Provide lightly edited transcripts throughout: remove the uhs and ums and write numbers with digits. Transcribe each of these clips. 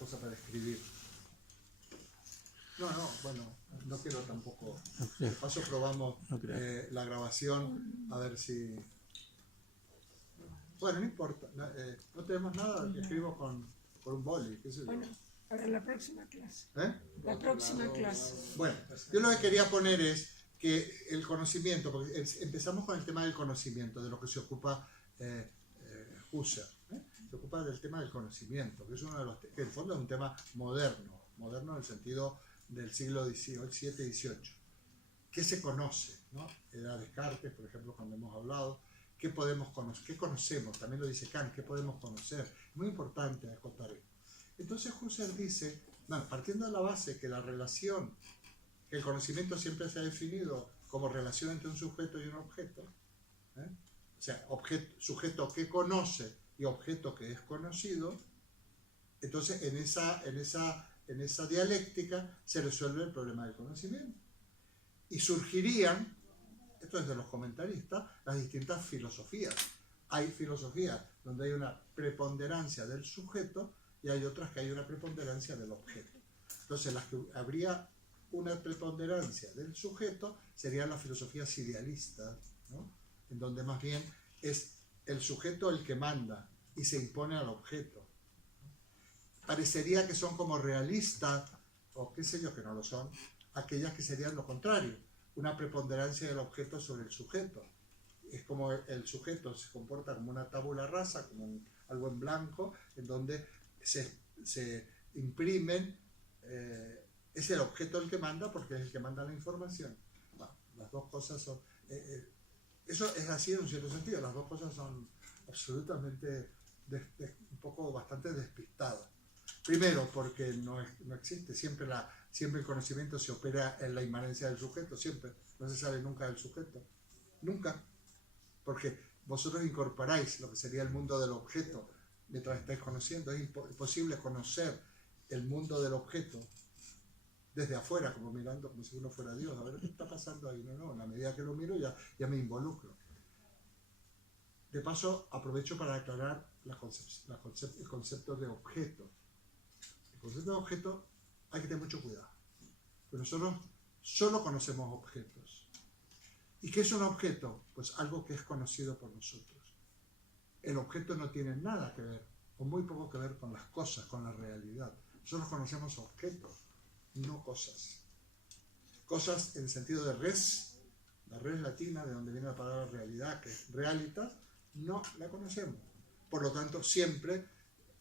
cosa para escribir. Bueno, no quiero tampoco. De paso probamos la grabación, a ver si... Bueno, no importa, no tenemos nada, escribo con un boli, qué sé yo. Bueno, para la próxima clase. La próxima clase. Bueno, yo lo que quería poner es que el conocimiento, porque empezamos con el tema del conocimiento, de lo que se ocupa Husserl. Se ocupa del tema del conocimiento, que es uno de los que en el fondo es un tema moderno en el sentido del siglo XVII y XVIII. ¿Qué se conoce? ¿No? Era Descartes, por ejemplo, cuando hemos hablado. ¿Qué podemos conocer? ¿Qué conocemos? También lo dice Kant, ¿qué podemos conocer? Es muy importante acotar esto. Entonces Husserl dice, bueno, partiendo de la base que la relación, que el conocimiento siempre se ha definido como relación entre un sujeto y un objeto, o sea, sujeto que conoce y objeto que es conocido, entonces en esa dialéctica se resuelve el problema del conocimiento. Y surgirían, esto es de los comentaristas, las distintas filosofías. Hay filosofías donde hay una preponderancia del sujeto y hay otras que hay una preponderancia del objeto. Entonces, las que habría una preponderancia del sujeto serían las filosofías idealistas, ¿no? En donde más bien es el sujeto el que manda y se impone al objeto. Parecería que son como realistas, o qué sé yo, que no lo son, aquellas que serían lo contrario, una preponderancia del objeto sobre el sujeto. Es como el sujeto se comporta como una tabula rasa, como algo en blanco, en donde se imprimen, es el objeto el que manda porque es el que manda la información. Bueno, las dos cosas son... eso es así en un cierto sentido, las dos cosas son absolutamente, un poco bastante despistadas. Primero, porque no existe, siempre el conocimiento se opera en la inmanencia del sujeto, siempre, no se sabe nunca del sujeto, nunca, porque vosotros incorporáis lo que sería el mundo del objeto mientras estáis conociendo. Es imposible conocer el mundo del objeto desde afuera, como mirando, como si uno fuera Dios, a ver qué está pasando ahí. No, en la medida que lo miro ya me involucro. De paso, aprovecho para aclarar el concepto de objeto. El concepto de objeto hay que tener mucho cuidado, porque nosotros solo conocemos objetos. ¿Y qué es un objeto? Pues algo que es conocido por nosotros. El objeto no tiene nada que ver, o muy poco que ver con las cosas, con la realidad. Nosotros conocemos objetos, no cosas. Cosas en el sentido de res, la res latina, de donde viene la palabra realidad, que es realitas, no la conocemos. Por lo tanto, siempre,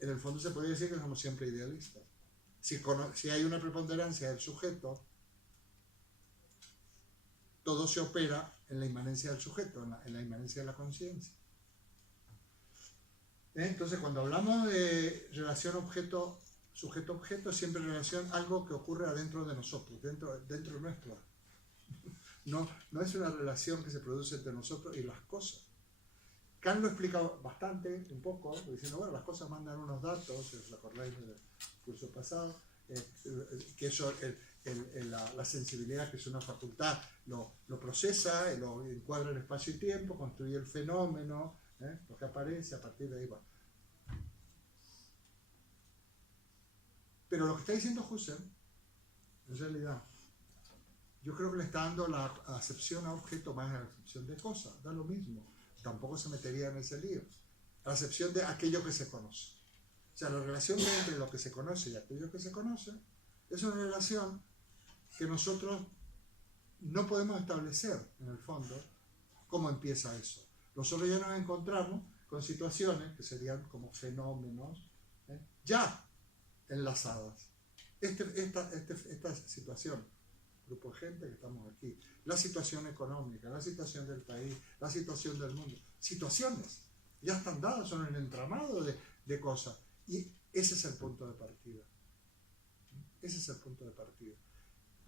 en el fondo se podría decir que somos siempre idealistas. Si hay una preponderancia del sujeto, todo se opera en la inmanencia del sujeto, en la inmanencia de la conciencia. Entonces, cuando hablamos de relación sujeto-objeto, siempre relación algo que ocurre adentro de nosotros, dentro nuestro. No es una relación que se produce entre nosotros y las cosas. Kant lo explica bastante, un poco, diciendo, bueno, las cosas mandan unos datos, si os acordáis del curso pasado, que eso, la sensibilidad, que es una facultad, lo procesa, lo encuadra en espacio y tiempo, construye el fenómeno, lo que aparece, a partir de ahí va. Pero lo que está diciendo Husserl, en realidad, yo creo que le está dando la acepción a objeto más a la acepción de cosa, da lo mismo, tampoco se metería en ese lío, a la acepción de aquello que se conoce. O sea, la relación entre lo que se conoce y aquello que se conoce es una relación que nosotros no podemos establecer, en el fondo, cómo empieza eso. Nosotros ya nos encontramos con situaciones que serían como fenómenos, ya enlazadas. Esta situación, grupo de gente que estamos aquí, la situación económica, la situación del país, la situación del mundo, situaciones ya están dadas, son un entramado de cosas, y ese es el punto de partida. Ese es el punto de partida.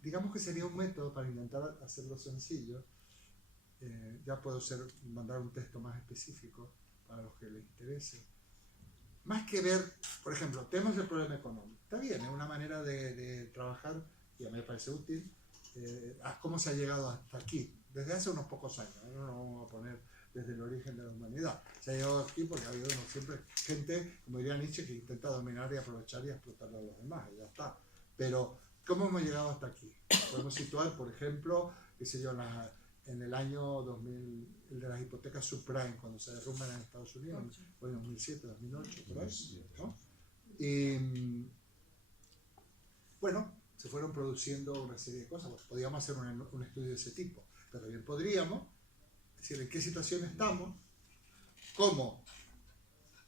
Digamos que sería un método para intentar hacerlo sencillo. Ya puedo mandar un texto más específico para los que les interese. Más que ver, por ejemplo, tenemos el problema económico. Está bien, es una manera de trabajar y a mí me parece útil. ¿Cómo se ha llegado hasta aquí? Desde hace unos pocos años, no nos vamos a poner desde el origen de la humanidad. Se ha llegado aquí porque ha habido siempre gente, como diría Nietzsche, que intenta dominar y aprovechar y explotar a los demás, y ya está. Pero, ¿cómo hemos llegado hasta aquí? Podemos situar, por ejemplo, qué sé yo, en el año 2000, el de las hipotecas subprime, cuando se derrumban en Estados Unidos, en 2007, 2008, por ahí, ¿no? Y bueno, se fueron produciendo una serie de cosas. Pues podríamos hacer un estudio de ese tipo, pero bien podríamos decir en qué situación estamos, cómo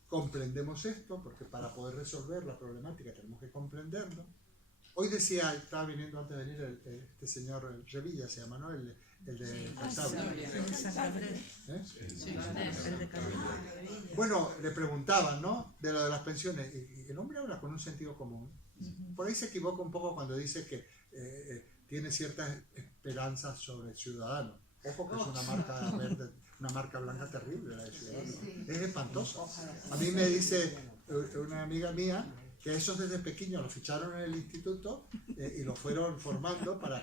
comprendemos esto, porque para poder resolver la problemática tenemos que comprenderlo. Hoy decía, estaba viniendo antes de venir este señor Revilla, se llama, ¿no? El de Cantabria. Bueno, le preguntaban, ¿no? De lo de las pensiones, y el hombre habla con un sentido común. Por ahí se equivoca un poco cuando dice que tiene ciertas esperanzas sobre el ciudadano. Ojo que es una marca verde, una marca blanca terrible la de Ciudadano. Es espantosa. A mí me dice una amiga mía que esos desde pequeños los ficharon en el instituto y los fueron formando para...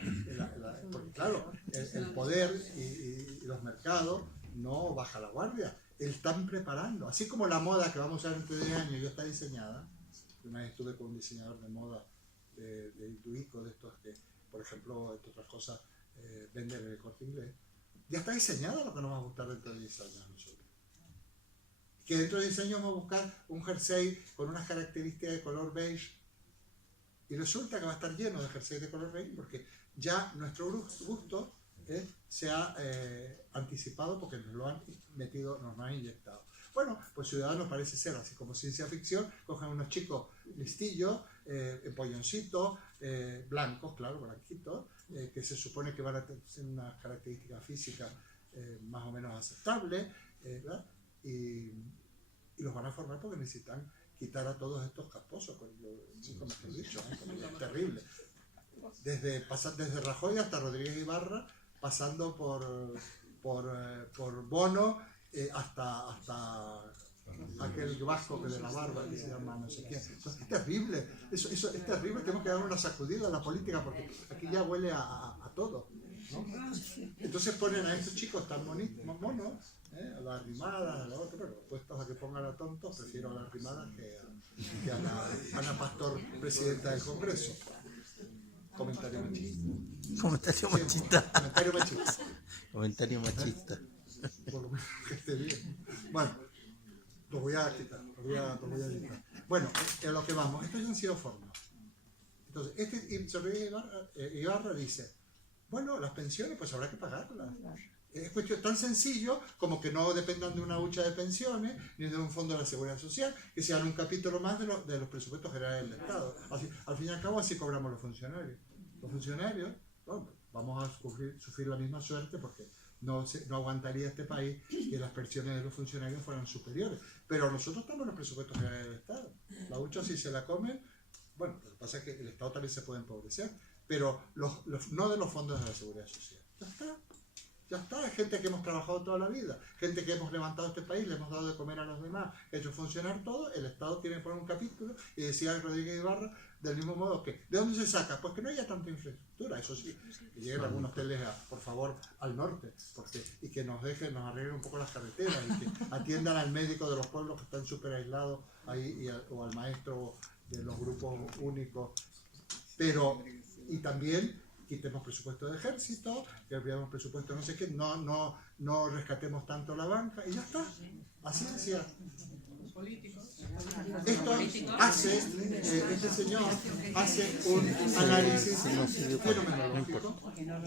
porque claro, el poder y los mercados no baja la guardia. Están preparando. Así como la moda que vamos a ver dentro de 10 años ya está diseñada. Una vez estuve con un diseñador de moda de Ituico, de estos que, por ejemplo, entre otras cosas, venden en el Corte Inglés. Ya está diseñado lo que nos va a gustar dentro de 10 años a nosotros. Que dentro de 10 años vamos a buscar un jersey con unas características de color beige y resulta que va a estar lleno de jerseys de color beige porque ya nuestro gusto se ha anticipado porque nos lo han metido, nos lo han inyectado. Bueno, pues Ciudadanos parece ser así como ciencia ficción, cogen unos chicos listillos, empolloncitos, blancos, claro, blanquitos, que se supone que van a tener unas características físicas más o menos aceptables, ¿verdad? Y los van a formar porque necesitan quitar a todos estos casposos, nunca mejor dicho, es terrible. Desde Rajoy hasta Rodríguez Ibarra, pasando por Bono, hasta aquel vasco que de la barba que se llama no sé quién. Es terrible, eso es terrible, tenemos que dar una sacudida a la política porque aquí ya huele a todo, ¿no? Entonces ponen a estos chicos tan monos, a las rimadas, a la otra, pero puestos a que pongan a tontos, prefiero a las rimadas que a la Pastor, presidenta del Congreso. Comentario machista. Comentario machista. Comentario machista. Comentario machista. Por lo menos que esté bien. Bueno, lo voy a quitar, lo voy a editar. Bueno, en lo que vamos, estos ya han sido formados. Entonces, Ibarra dice, bueno, las pensiones pues habrá que pagarlas. Es cuestión tan sencillo como que no dependan de una hucha de pensiones ni de un fondo de la seguridad social, que sean un capítulo más de los presupuestos generales del Estado. Así, al fin y al cabo así cobramos los funcionarios. Los funcionarios, bueno, vamos a sufrir la misma suerte porque no aguantaría este país que las pensiones de los funcionarios fueran superiores. Pero nosotros estamos en los presupuestos generales del Estado. La hucha si se la comen, bueno, lo que pasa es que el Estado también se puede empobrecer, pero no de los fondos de la seguridad social. Ya está. Ya está, es gente que hemos trabajado toda la vida, gente que hemos levantado este país, le hemos dado de comer a los demás, hecho funcionar todo, el Estado tiene que poner un capítulo, y decía Rodríguez Ibarra, del mismo modo que, ¿de dónde se saca? Pues que no haya tanta infraestructura, eso sí, que lleguen algunos teles, por favor, al norte, y que nos arreglen un poco las carreteras, y que atiendan al médico de los pueblos que están súper aislados ahí, o al maestro de los grupos únicos, pero, y también quitemos presupuesto de ejército, que olvidemos presupuesto no sé qué, no rescatemos tanto la banca, y ya está. Así decía. Esto hace, este señor hace un análisis fenomenológico.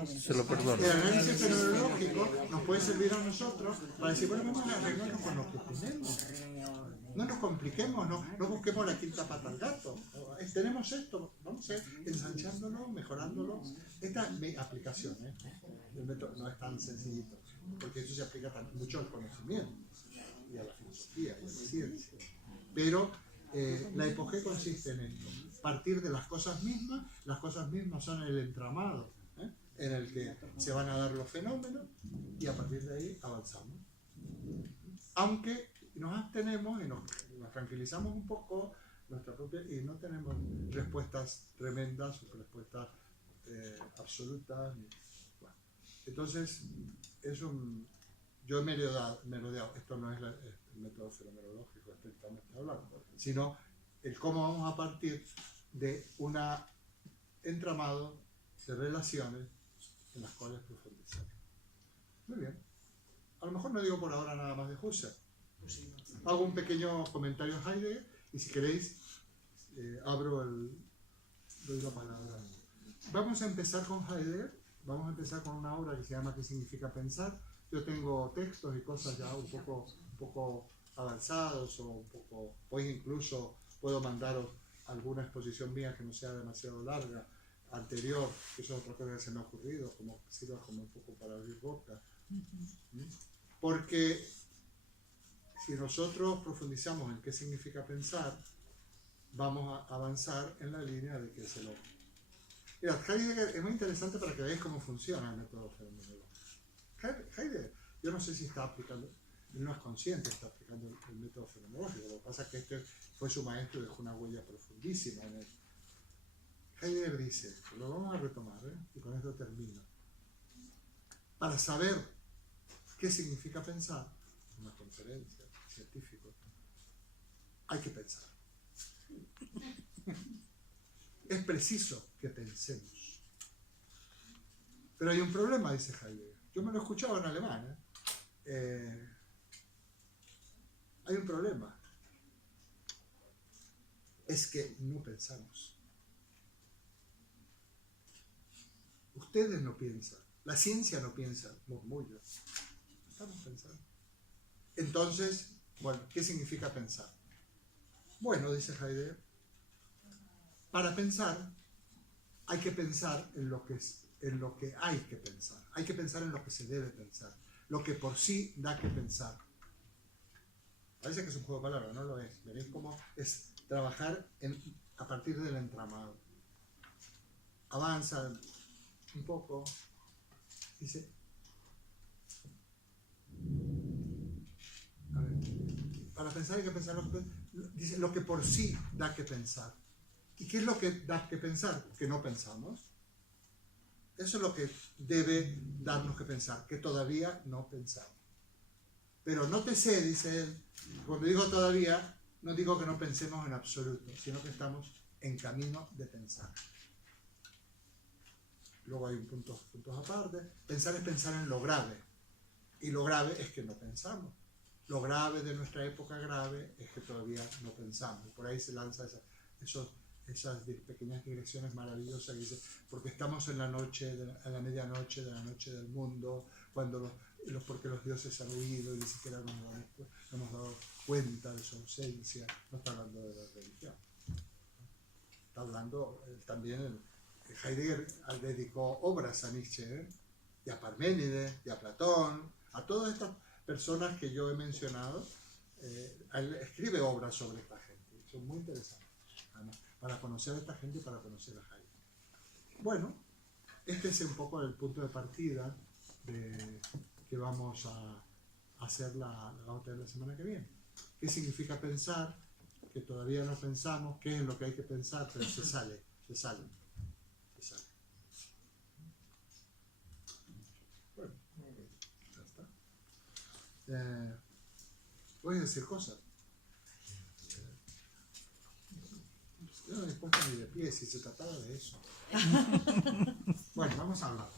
Se lo perdono. El análisis fenomenológico nos puede servir a nosotros para decir, bueno, vamos a arreglarnos con lo que tenemos. No nos compliquemos, no busquemos la quinta pata al gato. Tenemos esto, vamos a ir ensanchándolo, mejorándolo. Esta es mi aplicación, el método no es tan sencillito, porque eso se aplica mucho al conocimiento y a la filosofía y a la ciencia. Pero la hipogea consiste en esto, partir de las cosas mismas son el entramado en el que se van a dar los fenómenos y a partir de ahí avanzamos. Aunque nos abstenemos y nos tranquilizamos un poco y no tenemos respuestas tremendas o respuestas absolutas. Bueno. Entonces es un yo he merodeado, esto no es el método fenomenológico estrictamente hablando, sino el cómo vamos a partir de un entramado de relaciones en las cuales profundizar. Muy bien. A lo mejor no digo por ahora nada más de Husserl. Hago un pequeño comentario a Heidegger y si queréis doy la palabra. Vamos a empezar con Heidegger, vamos a empezar con una obra que se llama ¿Qué significa pensar? Yo tengo textos y cosas ya un poco avanzados o un poco, hoy incluso puedo mandaros alguna exposición mía que no sea demasiado larga, anterior, que eso es otra cosa que se me ha ocurrido, como sirva como un poco para abrir boca. Porque si nosotros profundizamos en qué significa pensar, vamos a avanzar en la línea de qué es el hombre. Mira, Heidegger es muy interesante para que veáis cómo funciona el método fenomenológico. Heidegger, yo no sé si está aplicando, él no es consciente, está aplicando el método fenomenológico. Lo que pasa es que este fue su maestro y dejó una huella profundísima en él. Heidegger dice, lo vamos a retomar, y con esto termino. Para saber qué significa pensar, en una conferencia científica, hay que pensar. Es preciso que pensemos. Pero hay un problema, dice Heidegger. Yo me lo escuchaba en alemán. Hay un problema. Es que no pensamos. Ustedes no piensan. La ciencia no piensa. Murmullo. Estamos pensando. Entonces, bueno, ¿qué significa pensar? Bueno, dice Heidegger, para pensar hay que pensar en lo que hay que pensar. Hay que pensar en lo que se debe pensar. Lo que por sí da que pensar. Parece que es un juego de palabras, no lo es. Veréis cómo es trabajar a partir del entramado. Avanza un poco. Dice, a ver, para pensar hay que pensar dice, lo que por sí da que pensar. ¿Y qué es lo que da que pensar? Que no pensamos. Eso es lo que debe darnos que pensar, que todavía no pensamos. Pero nótese, dice él, cuando digo todavía, no digo que no pensemos en absoluto, sino que estamos en camino de pensar. Luego hay puntos aparte. Pensar es pensar en lo grave. Y lo grave es que no pensamos. Lo grave de nuestra época grave es que todavía no pensamos. Por ahí se lanza esas pequeñas digresiones maravillosas que dice, porque estamos en la medianoche de la noche del mundo, porque los dioses han huido y ni siquiera nos hemos dado cuenta de su ausencia. No está hablando de la religión. Está hablando también, Heidegger dedicó obras a Nietzsche, y a Parménides, y a Platón, a todas estas personas que yo he mencionado. Él escribe obras sobre esta gente, son muy interesantes, además, para conocer a esta gente y para conocer a Heidegger. Bueno, este es un poco el punto de partida que vamos a hacer la otra de la semana que viene. ¿Qué significa pensar? Que todavía no pensamos, qué es lo que hay que pensar, pero se sale. Bueno, ya está. Voy a decir cosas. Yo no me pongo ni de pie si se trataba de eso. Bueno, vamos a hablar.